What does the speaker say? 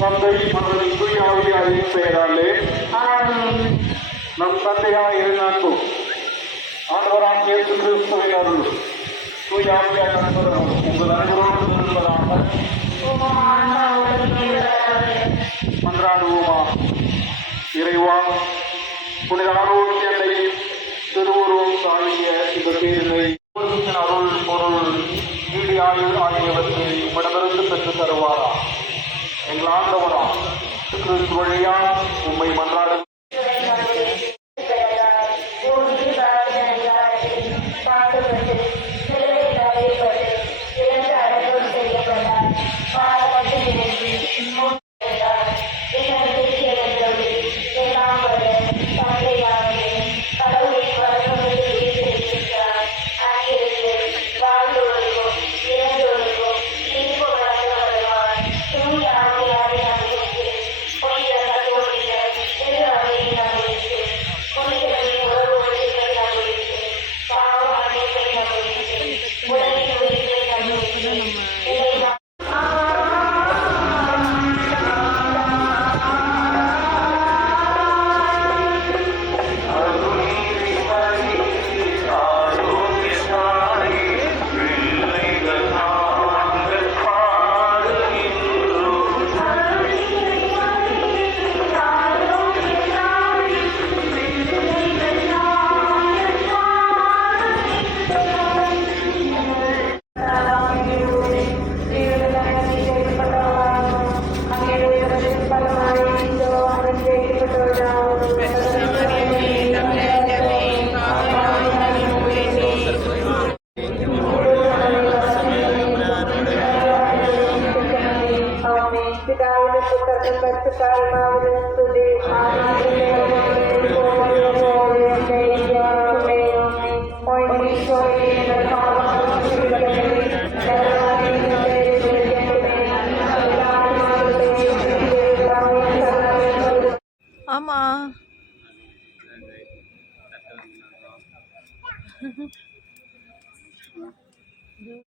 தந்தை மகன் தூயாவியாரின் பெயராலே நம் தந்தையாக இருந்தாக்கும் ஆண்டவராம் இயேசு கிறிஸ்துவின் அருள் தூயாவியார் நண்பரும் உங்கள் அனைவரோடு இருப்பதாக மன்றாடுவோமா. இறைவா, புனித ஆரோக்கியத்தை திருவுருவம் தாங்கிய இந்த பேரினை அருள் பொருள் நீடி ஆயுள் ஆகியவற்றை உம்மிடமிருந்து பெற்று தருவாரா. எங்கள் ஆண்டவரா கிறிஸ்து வழியா உம்மை மன்றாட ஆமா